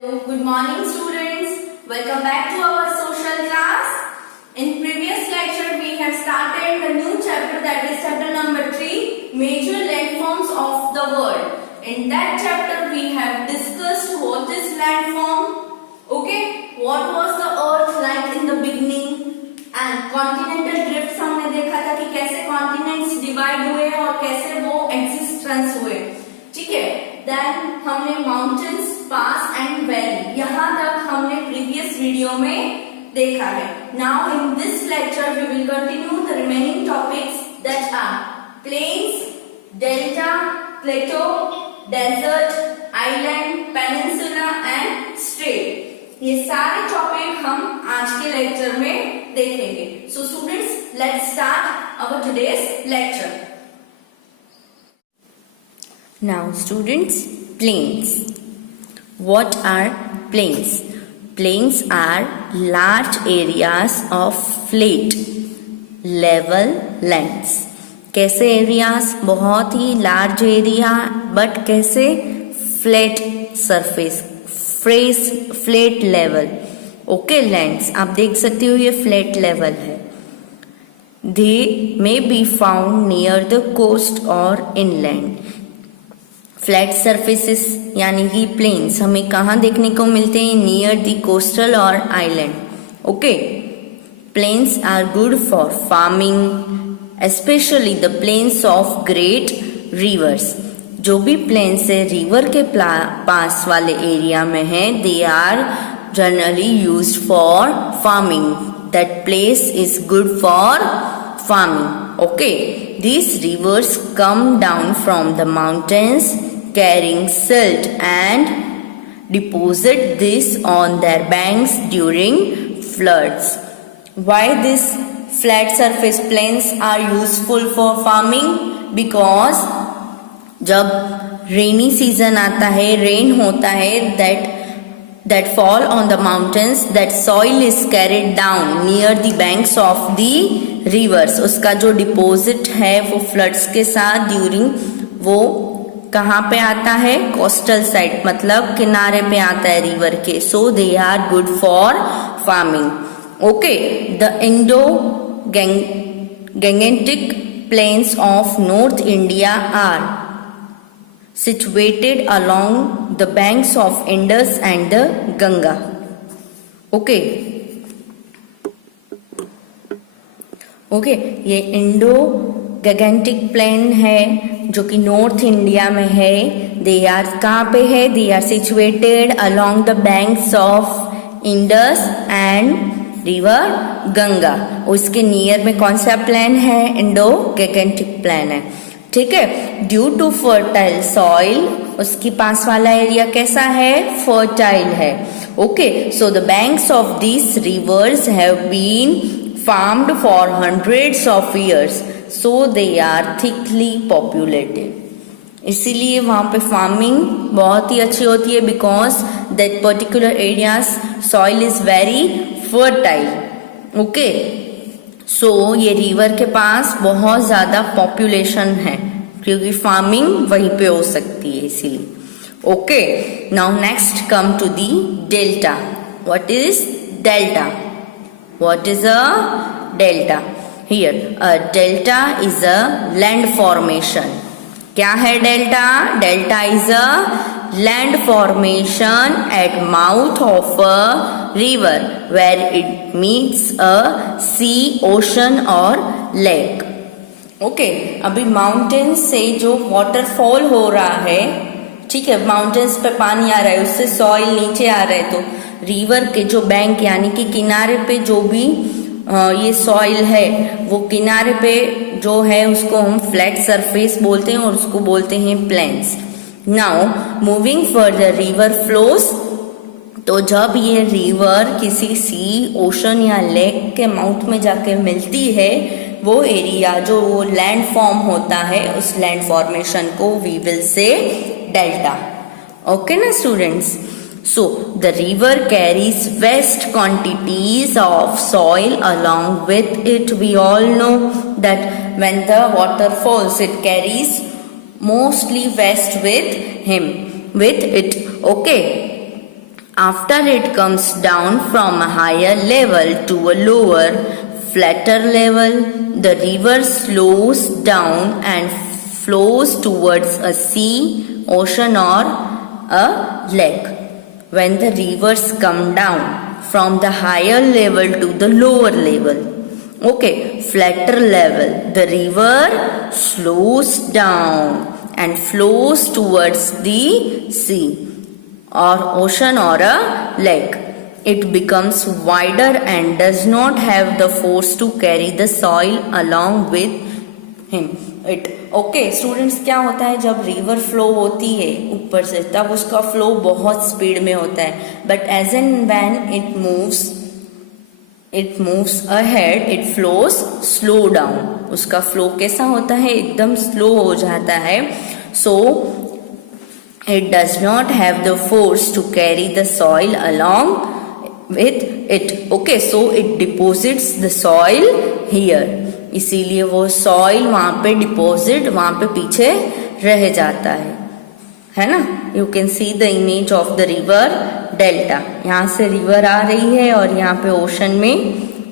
Good morning students. Welcome back to our social class. In previous lecture we have started the new chapter, that is chapter number 3, major landforms of the world. In that chapter we have discussed what is landform, okay, what was the earth like in the beginning, and continental drifts हमने देखा था कि कैसे continents divide हुए और कैसे वो existence हुए, ठीक है. देन हमने माउंटेन्स, पास एंड वैली, यहाँ तक हमने प्रीवियस वीडियो में देखा है. Now in this lecture we will continue the remaining topics that are plains, delta, plateau, desert, island, peninsula and strait. ये सारे टॉपिक हम आज के लेक्चर में देखेंगे. So students, let's start our today's lecture. Now students, plains. What are plains? Plains are large areas of flat, level lands. कैसे areas? बहुत ही large area, but कैसे flat surface, flat level. Okay, lands. आप देख सकते हो ये flat level है. They may be found near the coast or inland. Flat surfaces यानी कि प्लेन्स हमें कहाँ देखने को मिलते हैं? नियर द कोस्टल और island. Okay, plains are good for farming, especially the plains of great rivers. जो भी प्लेन्स है रिवर के पास वाले एरिया में है, they are generally used for farming. That place is good for farming. Okay, these rivers come down from the mountains carrying silt and deposit this on their banks during floods. Why these flat surface plains are useful for farming? Because जब rainy season आता है, rain होता है, that fall on the mountains, that soil is carried down near the banks of the rivers. उसका जो deposit है वो floods के साथ ड्यूरिंग वो कहाँ पे आता है? कोस्टल साइड, मतलब किनारे पे आता है रिवर के. So they are good for farming. Okay, the Indo Gangetic plains of North India are situated along the banks of Indus and the Ganga. Okay. Okay, ये इंडो गैगेटिक प्लेन है जो कि नॉर्थ इंडिया में है. They are कहाँ पे है? They are situated along the banks of Indus and river Ganga. उसके नियर में कौन सा प्लेन है? इंडो गैगेटिक प्लेन है. ठीक है. ड्यू टू फर्टाइल सॉइल, उसके पास वाला एरिया कैसा है? फर्टाइल है. Okay, so the banks of this rivers have been farmed for hundreds of years, so they are thickly populated. इसीलिए वहाँ पे फार्मिंग बहुत ही अच्छी होती है, because that particular area's soil is very fertile. Okay, so ये river के पास बहुत ज्यादा पॉपुलेशन है क्योंकि फार्मिंग वहीं पे हो सकती है इसीलिए. Okay, now next come to the delta. What is delta? What is a delta? Here, a delta is a land formation. क्या है delta? Delta is a land formation at mouth of a river where it meets a sea, ocean or lake. Okay, अभी mountains से जो waterfall हो रहा है, ठीक है, माउंटेन्स पे पानी आ रहा है, उससे सॉइल नीचे आ रहा है, तो रिवर के जो बैंक यानी कि किनारे पे जो भी ये सॉइल है वो किनारे पे जो है उसको हम फ्लैट सरफेस बोलते हैं और उसको बोलते हैं plains. Now moving further river flows, तो जब ये रिवर किसी सी, ओशन या लेक के माउथ में जाके मिलती है, वो एरिया जो वो लैंड फॉर्म होता है, उस लैंड फॉर्मेशन को we will say delta. Okay ना students? So the river carries vast quantities of soil along with it. We all know that when the water falls, it carries mostly waste with it. Okay. After it comes down from a higher level to a lower, flatter level, the river slows down and flows towards a sea, ocean or a lake. When the rivers come down from the higher level to the lower level, okay, flatter level, the river slows down and flows towards the sea or ocean or a lake. It becomes wider and does not have the force to carry the soil along with him. Okay students, क्या होता है जब river flow होती है ऊपर से, तब उसका फ्लो बहुत स्पीड में होता है, but as and when it moves ahead it flows slow down. उसका फ्लो कैसा होता है? एकदम स्लो हो जाता है. सो it does not have the force to carry the soil along with it. Okay, so it deposits the soil here. इसीलिए वो सॉइल वहां पे डिपोजिट, वहां पे पीछे रह जाता है ना. You can see the image of the river delta. यहाँ से रिवर आ रही है और यहाँ पे ओशन में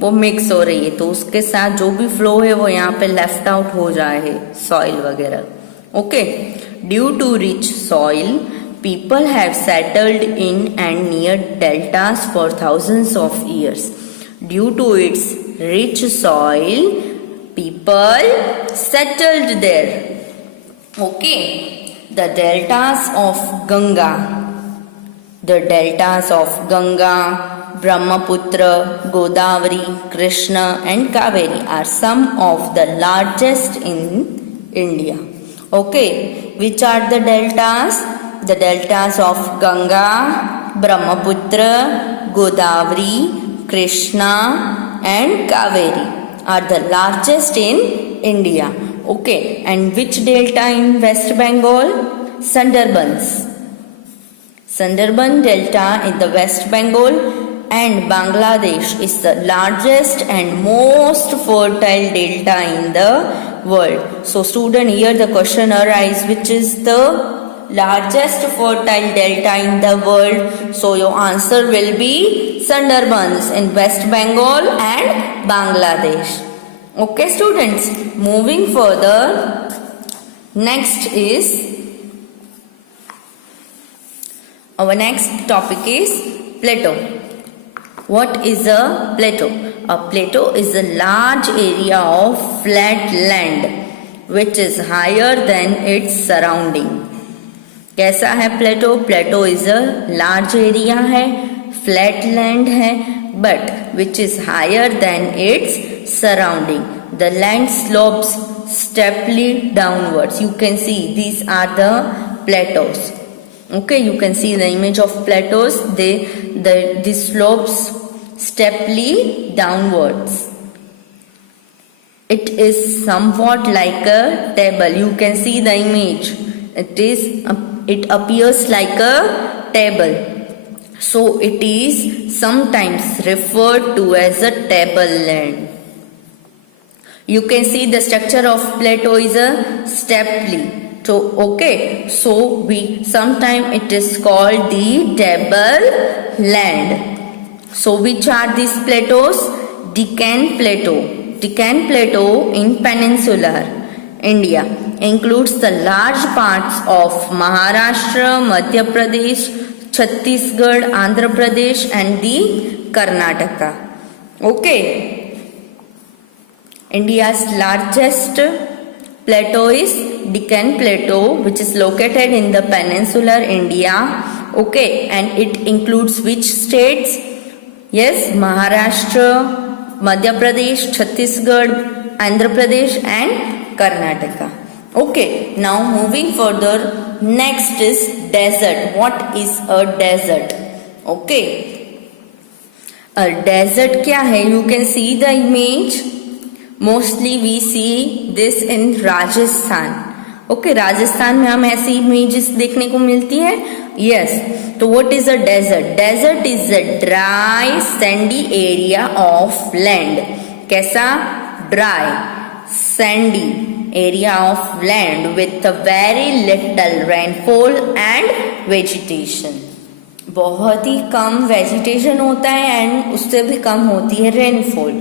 वो मिक्स हो रही है, तो उसके साथ जो भी फ्लो है वो यहाँ पे लेफ्ट आउट हो जाए सॉइल वगैरह. Okay, due to rich soil, people have settled in and near deltas for thousands of years. Due to its rich soil, people settled there. Okay, the deltas of Ganga, Brahmaputra, Godavari, Krishna and Kaveri are some of the largest in India. Okay, which are the deltas? The deltas of Ganga, Brahmaputra, Godavari, Krishna and Kaveri are the largest in India. Okay, and which delta in West Bengal? Sundarban Delta in the West Bengal and Bangladesh is the largest and most fertile delta in the world. So student, here the question arises, which is the largest fertile delta in the world? So your answer will be Sundarbans in West Bengal and Bangladesh. Okay students, moving further, next is our next topic is plateau. What is a plateau? A plateau is a large area of flat land which is higher than its surrounding. कैसा है plateau? Plateau is a large area है, flat land है, but which is higher than its surrounding. The land slopes steeply downwards. You can see these are the plateaus. Okay, you can see the image of plateaus. The slopes steeply downwards. It is somewhat like a table. You can see the image. It appears like a table. So it is sometimes referred to as a tableland. You can see the structure of plateau is a steeply. So okay, so sometimes it is called the tableland. So which are these plateaus? Deccan Plateau. Deccan Plateau in peninsular India includes the large parts of Maharashtra, Madhya Pradesh, Chhattisgarh, Andhra Pradesh and the Karnataka. Okay. India's largest plateau is Deccan Plateau, which is located in the peninsular India. Okay, and it includes which states? Yes, Maharashtra, Madhya Pradesh, Chhattisgarh, Andhra Pradesh and Karnataka. Okay, now moving further, next is desert. What is a desert? Okay, a desert क्या है? You can see the image. Mostly we see this in Rajasthan. Okay, Rajasthan में हम ऐसी images देखने को मिलती है. Yes, तो what is a desert? Desert is a dry sandy area of land. कैसा? Dry sandy area of land with a very little rainfall and vegetation. बहुत ही कम वेजिटेशन होता है एंड उससे भी कम होती है रेनफॉल।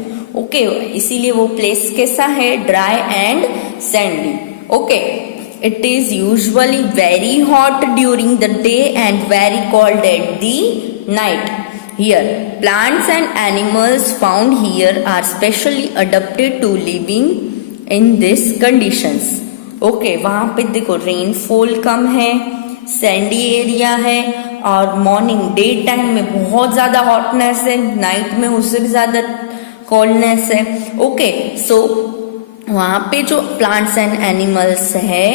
ओके, इसीलिए वो प्लेस कैसा है, dry and sandy. Okay, it is usually very hot during the day and very cold at the night. Here plants and animals found here are specially adapted to living in this conditions. Okay, वहां पे देखो rainfall कम है, Sandy area है और morning day time में बहुत ज्यादा hotness है, नाइट में उससे भी ज्यादा कोल्डनेस है। ओके, सो वहाँ पे जो प्लांट्स एंड एनिमल्स है,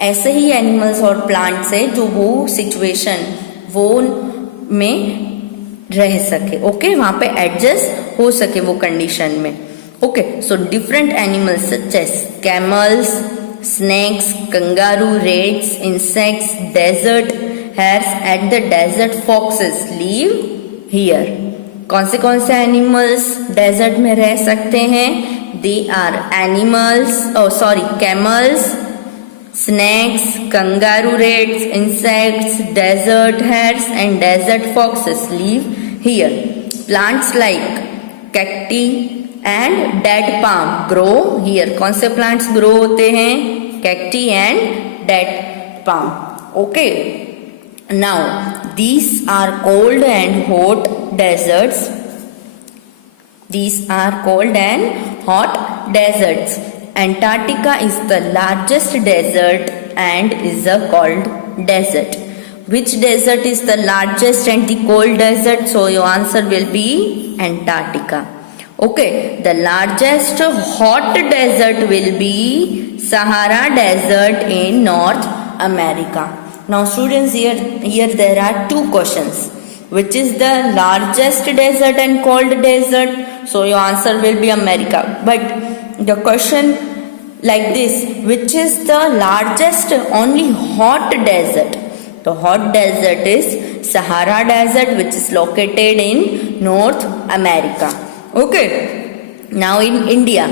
ऐसे ही एनिमल्स और प्लांट्स है जो वो सिचुएशन वो में रह सके। ओके, वहाँ पे एडजस्ट हो सके वो कंडीशन में। Okay, so different animals such as camels, snakes, kangaroo, rats, insects, desert hares and the desert foxes live here. कौन से एनिमल्स डेजर्ट में रह सकते हैं? They are animals, camels, snakes, kangaroo rats, insects, desert hares and desert foxes live here. Plants like cacti and dead palm grow here. कौन से plants grow होते हैं? Cacti and dead palm. Okay. Now these are cold and hot deserts. These are cold and hot deserts. Antarctica is the largest desert and is a cold desert. Which desert is the largest and the cold desert? So your answer will be Antarctica. Okay, the largest hot desert will be Sahara Desert in North America. Now students, here there are two questions. Which is the largest desert and cold desert? So your answer will be America. But the question like this, which is the largest only hot desert? The hot desert is Sahara Desert, which is located in North America. Okay, now in India,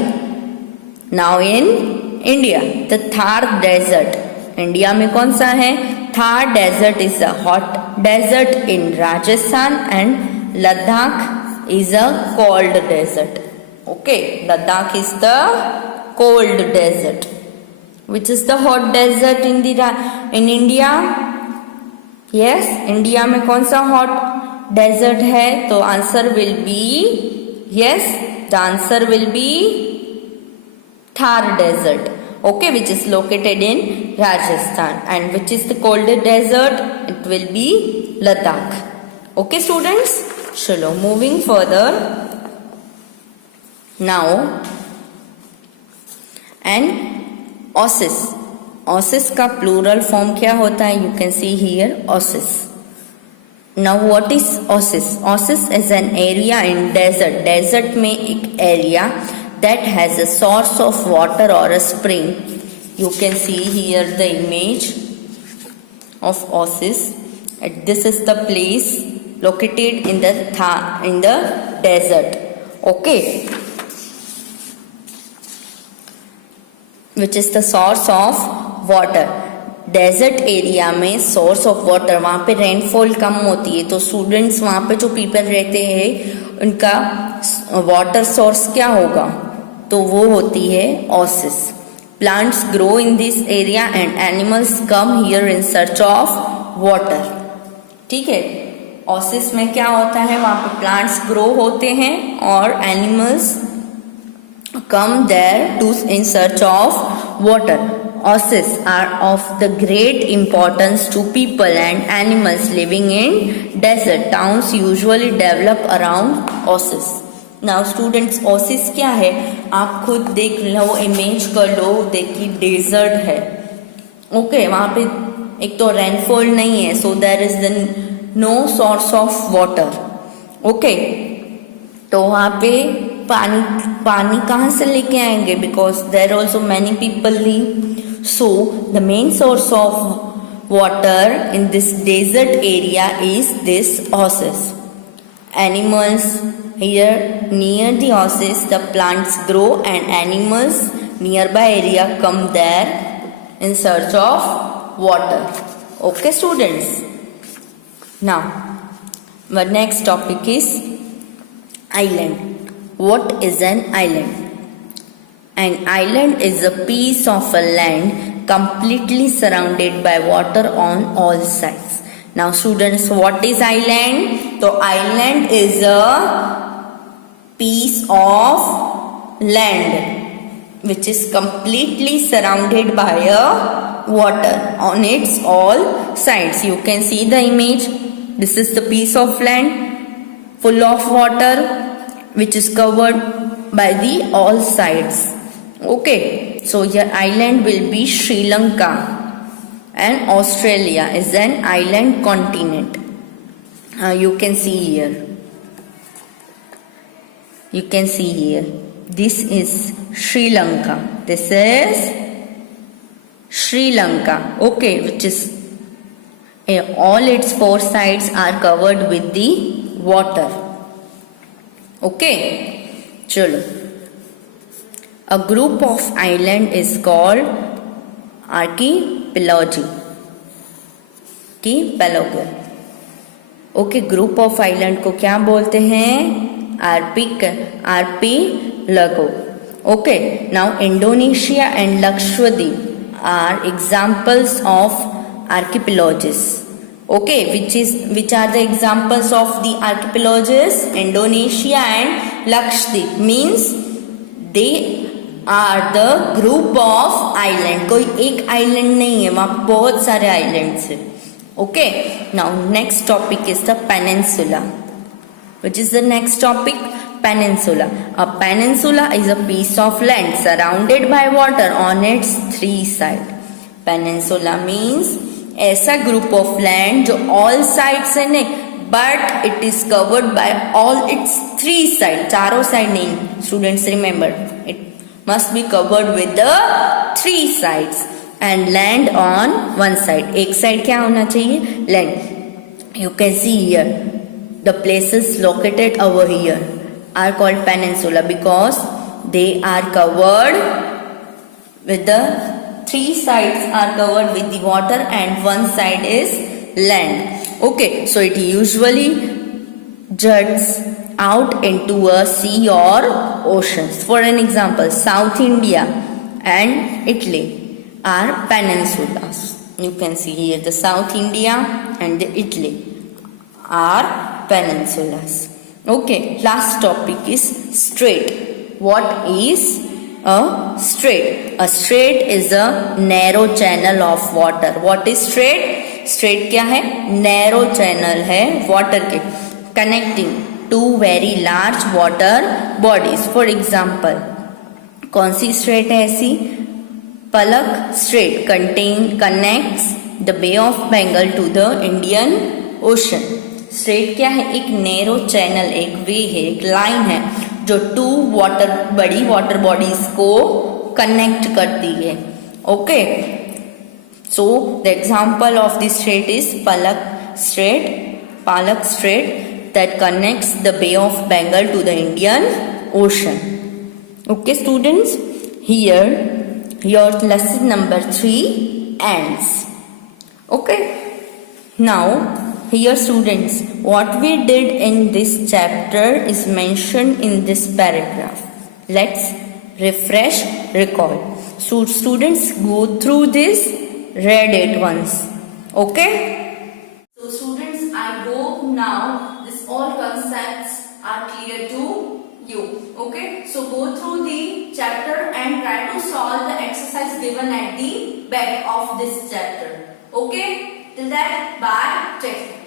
the Thar Desert. India में कौन सा है? Thar Desert is a hot desert in Rajasthan and Ladakh is a cold desert. Okay, Ladakh is the cold desert. Which is the hot desert in India? Yes, India में कौन सा hot desert है? तो answer will be yes, the answer will be Thar Desert. Okay, which is located in Rajasthan. And which is the coldest desert? It will be Ladakh. Okay students, chalo moving further. Now and oasis. Oasis का plural form क्या होता है? You can see here oasis. Now what is oasis? Oasis is an area in desert. Desert में एक area that has a source of water or a spring. You can see here the image of oasis. This is the place located in the desert. Okay, which is the source of water. Desert area में source of water, वहाँ पे rainfall कम होती है, तो students वहाँ पे जो people रहते हैं उनका वाटर सोर्स क्या होगा? तो वो होती है Oasis. Plants grow in this area and animals come here in search of water. ठीक है, ओसिस में क्या होता है? वहाँ पे प्लांट्स ग्रो होते हैं और animals come there to in search of water. Oases are of the great importance to people and animals living in desert. Towns usually develop around oases. Now students, oasis क्या है? आप खुद देख लो, image कर लो. देखिए डेजर्ट है. Okay, वहाँ पे एक तो रेनफॉल नहीं है, so there is no source of water. Okay, तो वहाँ पे पानी कहाँ से लेके आएंगे? Because there also many people live. So the main source of water in this desert area is this oasis. Animals here near the oasis, the plants grow and animals nearby area come there in search of water. Okay students. Now, our next topic is island. What is an island? An island is a piece of a land completely surrounded by water on all sides. Now students, what is island? So island is a piece of land which is completely surrounded by a water on its all sides. You can see the image. This is the piece of land full of water which is covered by the all sides. Okay, so your island will be Sri Lanka, and Australia is an island continent. You can see here. You can see here. This is Sri Lanka. This is Sri Lanka. Okay, which is all its four sides are covered with the water. Okay, chalo. A group of island is called archipelago. Archipelago. Okay, group of island को क्या बोलते हैं? Archipelago. Okay, now Indonesia and Lakshadweep are examples of archipelagos. Okay, which are the examples of the archipelagos? Indonesia and Lakshadweep means they are the group of island. कोई एक island नहीं है, वहाँ बहुत सारे islands हैं. Okay, now next topic is the peninsula. Which is the next topic? Peninsula. A peninsula is a piece of land surrounded by water on its three sides. Peninsula means ऐसा group of land जो all sides है नहीं, but it is covered by all its three sides. चारों side नहीं. Students remember, it must be covered with the three sides and land on one side. एक side क्या होना चाहिए? Land. You can see here the places located over here are called peninsula because they are covered with the three sides are covered with the water and one side is land. Okay, so it usually juts out into a sea or oceans. For an example, South India and Italy are peninsulas. You can see here the South India and the Italy are peninsulas. Okay, last topic is strait. What is a strait? A strait is a narrow channel of water. What is strait? Strait क्या है? Narrow channel है water के, connecting two very large water bodies. For example, कौन सी strait है ऐसी? Palak Strait connects the Bay of Bengal to the Indian Ocean. Strait क्या है? एक narrow channel, एक way है, एक line है जो बड़ी वाटर बॉडीज को कनेक्ट करती है. Okay, so the example of this strait is Palk strait that connects the Bay of Bengal to the Indian Ocean. Okay students, here your lesson number 3 ends. Okay, now here students, what we did in this chapter is mentioned in this paragraph. Let's refresh, recall. So students, go through this, read it once. Okay? So students, I hope now this all concepts are clear to you. Okay? So go through the chapter and try to solve the exercise given at the back of this chapter. Okay? Till that, bye. Take care.